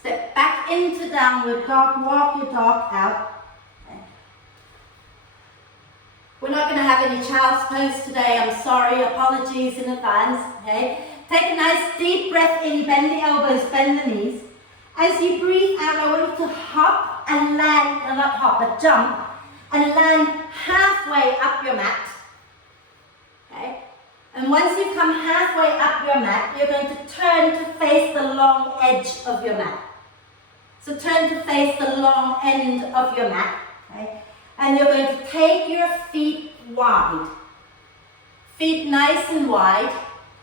Step back into downward dog, walk your dog out. Okay. We're not going to have any child's pose today, I'm sorry, apologies in advance. Okay. Take a nice deep breath in, bend the elbows, bend the knees. As you breathe out, I want you to hop and land, not hop, but jump, and land halfway up your mat. Okay. And once you've come halfway up your mat, you're going to turn to face the long edge of your mat. So turn to face the long end of your mat, okay? And you're going to take your feet wide. Feet nice and wide,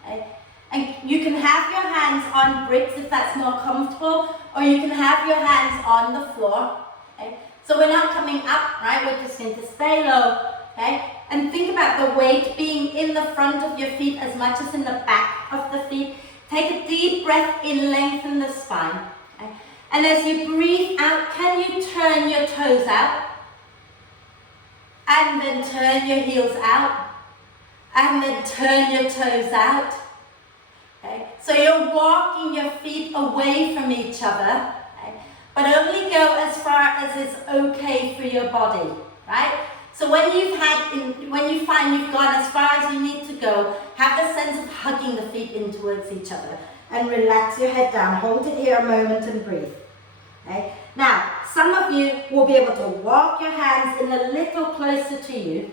okay? And you can have your hands on bricks if that's more comfortable, or you can have your hands on the floor, okay? So we're not coming up, right? We're just going to stay low, okay? And think about the weight being in the front of your feet as much as in the back of the feet. Take a deep breath in, lengthen the spine. Okay? And as you breathe out, can you turn your toes out? And then turn your heels out. And then turn your toes out. Okay? So you're walking your feet away from each other, okay? But only go as far as is okay for your body, right? So when you find you've gone as far as you need to go, have the sense of hugging the feet in towards each other and relax your head down. Hold it here a moment and breathe. Okay? Now, some of you will be able to walk your hands in a little closer to you,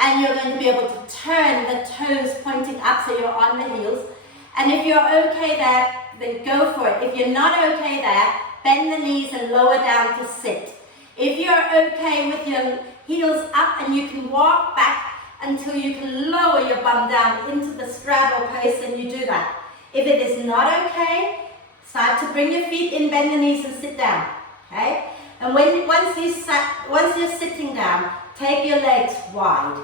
and you're going to be able to turn the toes pointing up so you're on the heels. And if you're okay there, then go for it. If you're not okay there, bend the knees and lower down to sit. If you're okay with your heels up and you can walk back until you can lower your bum down into the straddle pose, and you do that. If it is not okay, start to bring your feet in, bend the knees and sit down. Okay? And once you're sitting down, take your legs wide.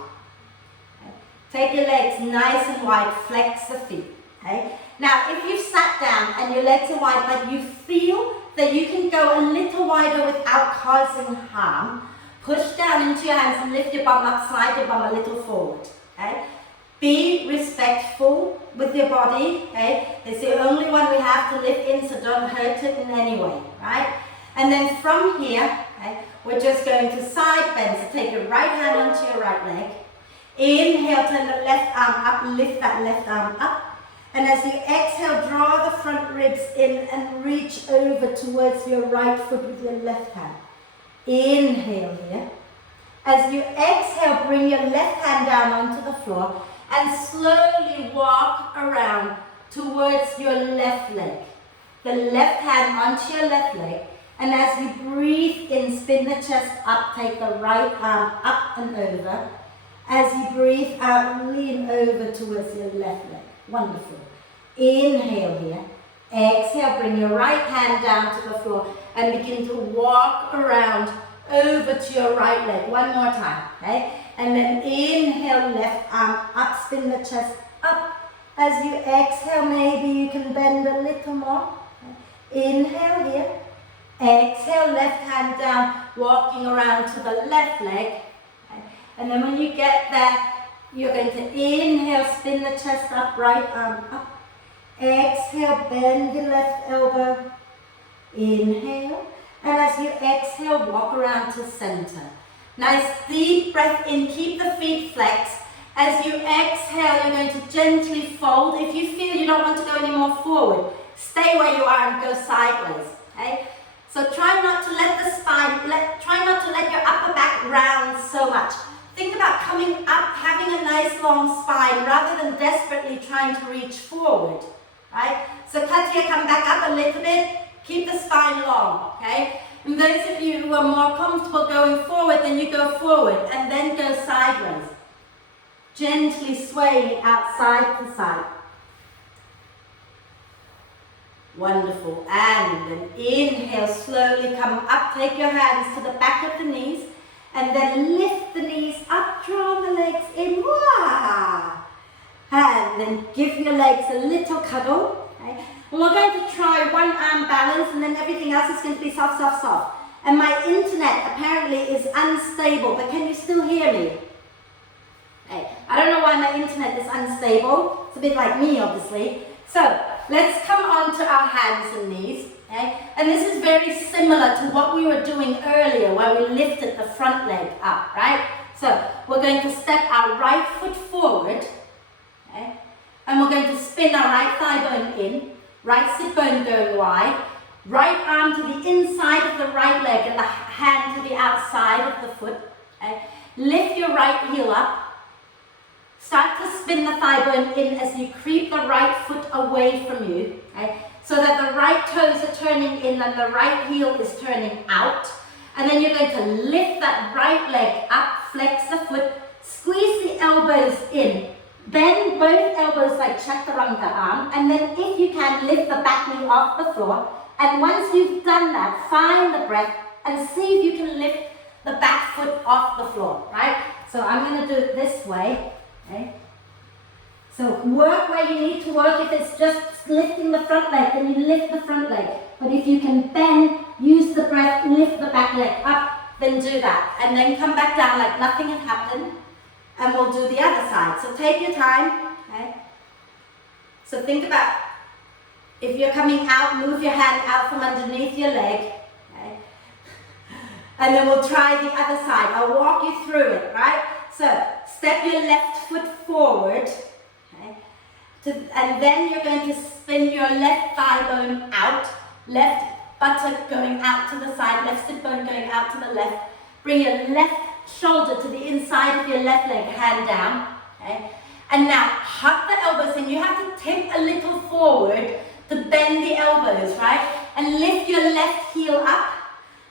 Okay? Take your legs nice and wide, flex the feet. Okay? Now, if you've sat down and your legs are wide, but you feel that you can go a little wider without causing harm, push down into your hands and lift your bum up, slide your bum a little forward. Okay? Be respectful with your body. Okay? It's the only one we have to lift in, so don't hurt it in any way. Right? And then from here, okay, we're just going to side bend. So take your right hand onto your right leg. Inhale, turn the left arm up, lift that left arm up. And as you exhale, draw the front ribs in and reach over towards your right foot with your left hand. Inhale here. As you exhale, bring your left hand down onto the floor and slowly walk around towards your left leg. The left hand onto your left leg. And as you breathe in, spin the chest up, take the right arm up and over. As you breathe out, lean over towards your left leg. Wonderful. Inhale here. Exhale, bring your right hand down to the floor and begin to walk around over to your right leg. One more time, okay? And then inhale, left arm up, spin the chest up. As you exhale, maybe you can bend a little more. Okay? Inhale here. Exhale, left hand down, walking around to the left leg. Okay? And then when you get there, you're going to inhale, spin the chest up, right arm up. Exhale, bend the left elbow. Inhale. And as you exhale, walk around to center. Nice deep breath in, keep the feet flexed. As you exhale, you're going to gently fold. If you feel you don't want to go any more forward, stay where you are and go sideways. Okay? So try not to let the spine, try not to let your upper back round so much. Think about coming up, having a nice long spine rather than desperately trying to reach forward. Right? So Katya, come back up a little bit. Keep the spine long. Okay? And those of you who are more comfortable going forward, then you go forward and then go sideways. Gently swaying out side to side. Wonderful. And then inhale, slowly come up. Take your hands to the back of the knees. And then lift the knees up, draw the legs in. Wah! And then give your legs a little cuddle. Okay? And we're going to try one arm balance, and then everything else is going to be soft, soft, soft. And my internet apparently is unstable, but can you still hear me? Okay. I don't know why my internet is unstable. It's a bit like me, obviously. So let's come on to our hands and knees. Okay? And this is very similar to what we were doing earlier, where we lifted the front leg up, right? So we're going to step our right foot forward. Okay? And we're going to spin our right thigh bone in, right sit bone going wide, right arm to the inside of the right leg and the hand to the outside of the foot. Okay? Lift your right heel up. Start to spin the thigh bone in as you creep the right foot away from you. Okay? So that the right toes are turning in and the right heel is turning out. And then you're going to lift that right leg up, flex the foot, squeeze the elbows in. Bend both elbows like chaturanga arm, and then if you can, lift the back knee off the floor. And once you've done that, find the breath and see if you can lift the back foot off the floor, right? So I'm going to do it this way, okay? So work where you need to work. If it's just lifting the front leg, then you lift the front leg. But if you can bend, use the breath, lift the back leg up, then do that. And then come back down like nothing had happened. And we'll do the other side. So take your time. Okay? So think about, if you're coming out, move your hand out from underneath your leg. Okay? And then we'll try the other side. I'll walk you through it, right? So step your left foot forward. Okay? And then you're going to spin your left thigh bone out. Left buttock going out to the side. Left sit bone going out to the left. Bring your left shoulder to the inside of your left leg, hand down. Okay? And now hug the elbows in. You have to tip a little forward to bend the elbows, right? And lift your left heel up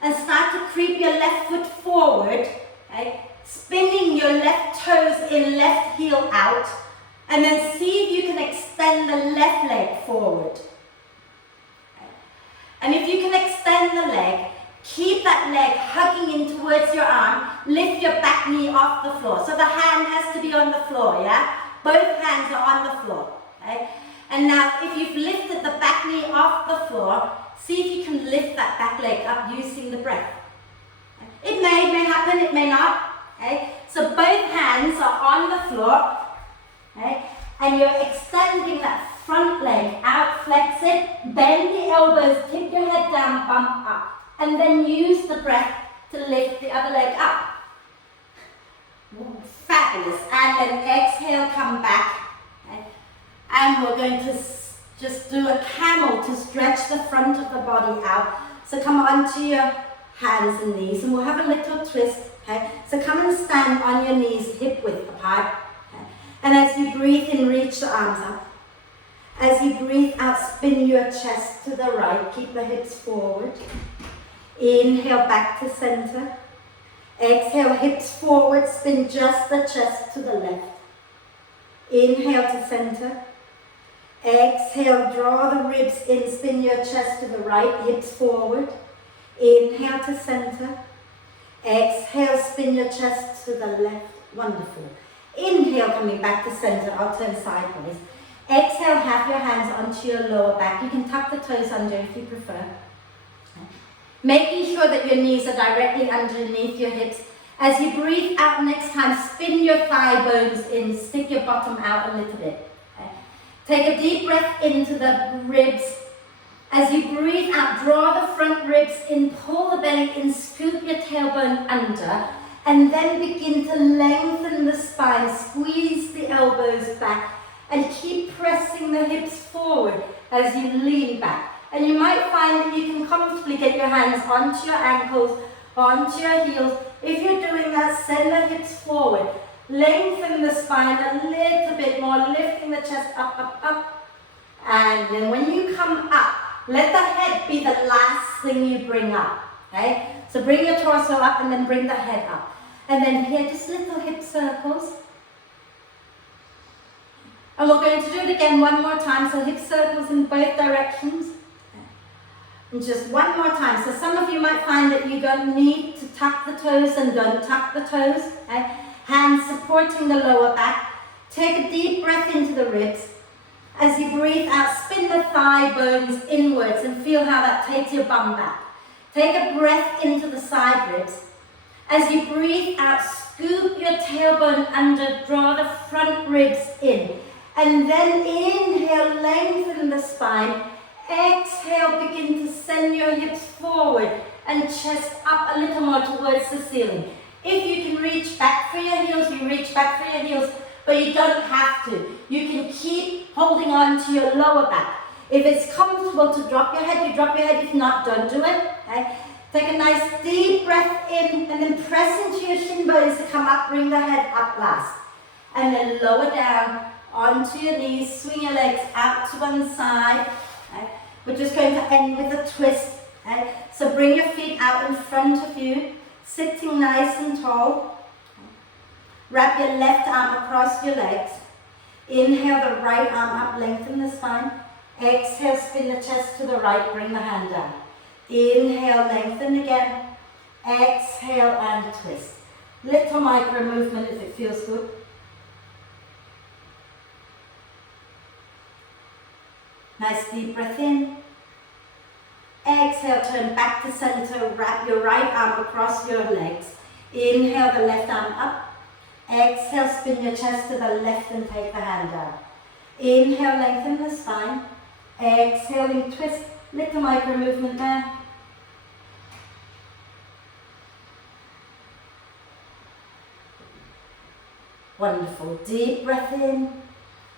and start to creep your left foot forward. Okay? Spinning your left toes in, left heel out. And then see if you can extend the left leg forward. Okay? And if you can extend the leg, keep that leg hugging in towards your arm. Lift your back knee off the floor. So the hand has to be on the floor, yeah? Both hands are on the floor, okay? And now if you've lifted the back knee off the floor, see if you can lift that back leg up using the breath. It may happen, it may not, okay? So both hands are on the floor, okay? And you're extending that front leg out, flex it, bend the elbows, tip your head down, bump up. And then use the breath to lift the other leg up. Fabulous. And then exhale, come back. Okay? And we're going to just do a camel to stretch the front of the body out. So come onto your hands and knees, and we'll have a little twist. Okay? So come and stand on your knees, hip width apart. Okay? And as you breathe in, reach the arms up. As you breathe out, spin your chest to the right. Keep the hips forward. Inhale back to center. Exhale, hips forward, spin just the chest to the left. Inhale to center. Exhale, draw the ribs in, spin your chest to the right, hips forward. Inhale to center. Exhale, spin your chest to the left. Wonderful. Inhale, coming back to center. I'll turn sideways. Exhale, have your hands onto your lower back. You can tuck the toes under if you prefer. Making sure that your knees are directly underneath your hips. As you breathe out next time, spin your thigh bones in, stick your bottom out a little bit. Okay. Take a deep breath into the ribs. As you breathe out, draw the front ribs in, pull the belly in, scoop your tailbone under, and then begin to lengthen the spine, squeeze the elbows back, and keep pressing the hips forward as you lean back. And you might find that you can comfortably get your hands onto your ankles, onto your heels. If you're doing that, send the hips forward. Lengthen the spine a little bit more, lifting the chest up, up, up. And then when you come up, let the head be the last thing you bring up. Okay? So bring your torso up and then bring the head up. And then here, just little hip circles. And we're going to do it again one more time. So hip circles in both directions. And just one more time. So some of you might find that you don't need to tuck the toes and don't tuck the toes. Okay? Hands supporting the lower back. Take a deep breath into the ribs. As you breathe out, spin the thigh bones inwards and feel how that takes your bum back. Take a breath into the side ribs. As you breathe out, scoop your tailbone under, draw the front ribs in. And then inhale, lengthen the spine. Exhale, begin to send your hips forward and chest up a little more towards the ceiling. If you can reach back for your heels, you reach back for your heels, but you don't have to. You can keep holding on to your lower back. If it's comfortable to drop your head, you drop your head. If not, don't do it. Okay? Take a nice deep breath in and then press into your shin bones to come up, bring the head up last. And then lower down onto your knees, swing your legs out to one side. Okay? We're just going to end with a twist. Okay? So bring your feet out in front of you, sitting nice and tall. Okay? Wrap your left arm across your legs. Inhale the right arm up, lengthen the spine. Exhale, spin the chest to the right, bring the hand down. Inhale, lengthen again. Exhale and twist. Little micro movement if it feels good. Nice deep breath in. Exhale, turn back to center, wrap your right arm across your legs. Inhale the left arm up. Exhale, spin your chest to the left and take the hand down. Inhale, lengthen the spine. Exhaling, twist, little micro movement there. Wonderful. Deep breath in.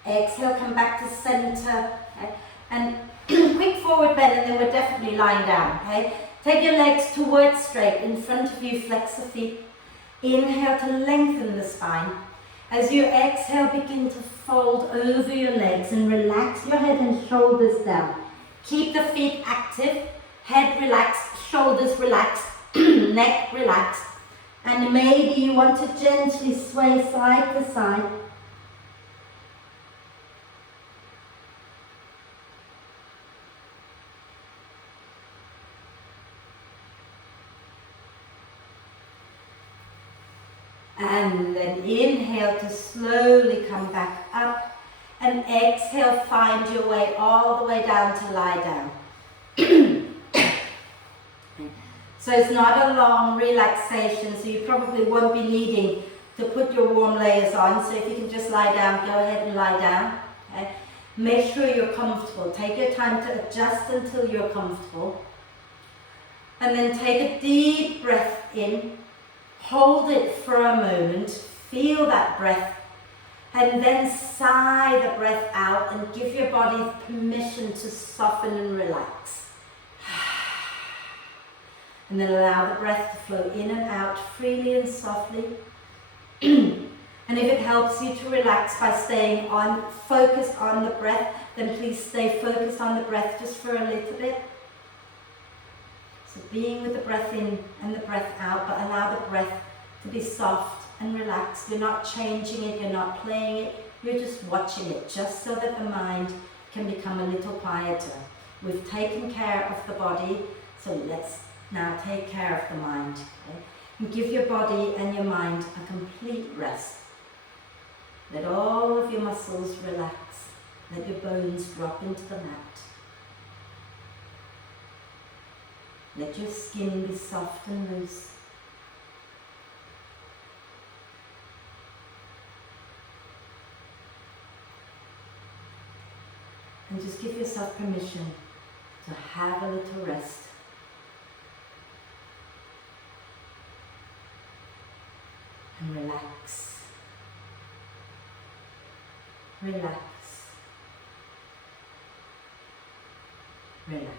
Exhale, come back to center. Okay? And quick forward bend, and then we're definitely lying down. Okay? Take your legs towards straight. In front of you, flex the feet. Inhale to lengthen the spine. As you exhale, begin to fold over your legs and relax your head and shoulders down. Keep the feet active. Head relaxed, shoulders relaxed, neck relaxed. And maybe you want to gently sway side to side. And then inhale to slowly come back up. And exhale, find your way all the way down to lie down. So it's not a long relaxation, so you probably won't be needing to put your warm layers on. So if you can just lie down, go ahead and lie down. Okay? Make sure you're comfortable. Take your time to adjust until you're comfortable. And then take a deep breath in. Hold it for a moment. Feel that breath. And then sigh the breath out and give your body permission to soften and relax. And then allow the breath to flow in and out freely and softly. And if it helps you to relax by staying focused on the breath, then please stay focused on the breath just for a little bit. So being with the breath in and the breath out, but allow the breath to be soft and relaxed. You're not changing it, you're not playing it, you're just watching it, just so that the mind can become a little quieter. We've taken care of the body, so let's now take care of the mind. Okay? And give your body and your mind a complete rest. Let all of your muscles relax. Let your bones drop into the mat. Let your skin be soft and loose. And just give yourself permission to have a little rest. And relax. Relax. Relax.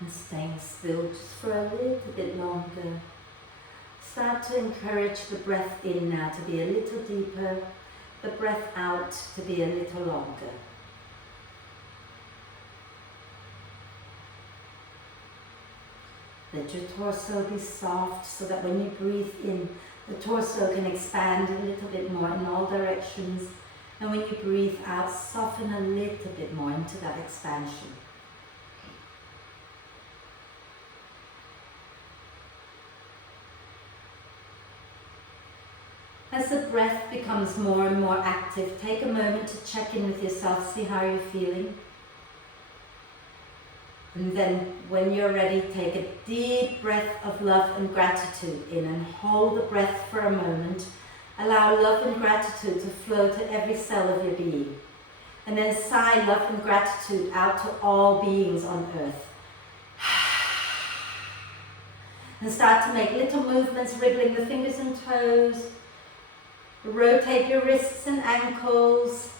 And staying still just for a little bit longer. Start to encourage the breath in now to be a little deeper, the breath out to be a little longer. Let your torso be soft so that when you breathe in, the torso can expand a little bit more in all directions. And when you breathe out, soften a little bit more into that expansion. As the breath becomes more and more active, take a moment to check in with yourself, see how you're feeling. And then when you're ready, take a deep breath of love and gratitude in and hold the breath for a moment. Allow love and gratitude to flow to every cell of your being. And then sigh love and gratitude out to all beings on earth. And start to make little movements, wriggling the fingers and toes. Rotate your wrists and ankles.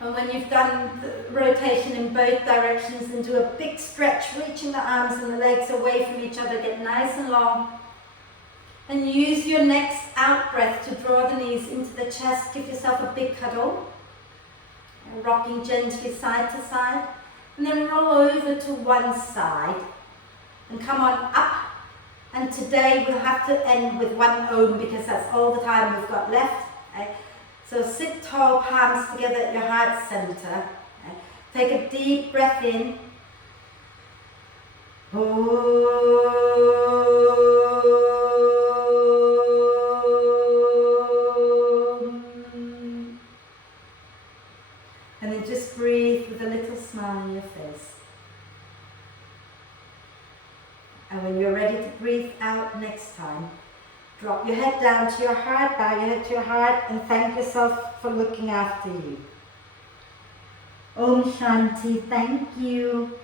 And when you've done the rotation in both directions, then do a big stretch, reaching the arms and the legs away from each other. Get nice and long. And use your next out breath to draw the knees into the chest. Give yourself a big cuddle. Rocking gently side to side. And then roll over to one side. And come on up. And today we'll have to end with one Om because that's all the time we've got left. Okay? So sit tall, palms together at your heart center. Okay? Take a deep breath in. And then just breathe with a little smile on your face. And when you're ready to breathe out next time, drop your head down to your heart, bow your head to your heart, and thank yourself for looking after you. Om Shanti, thank you.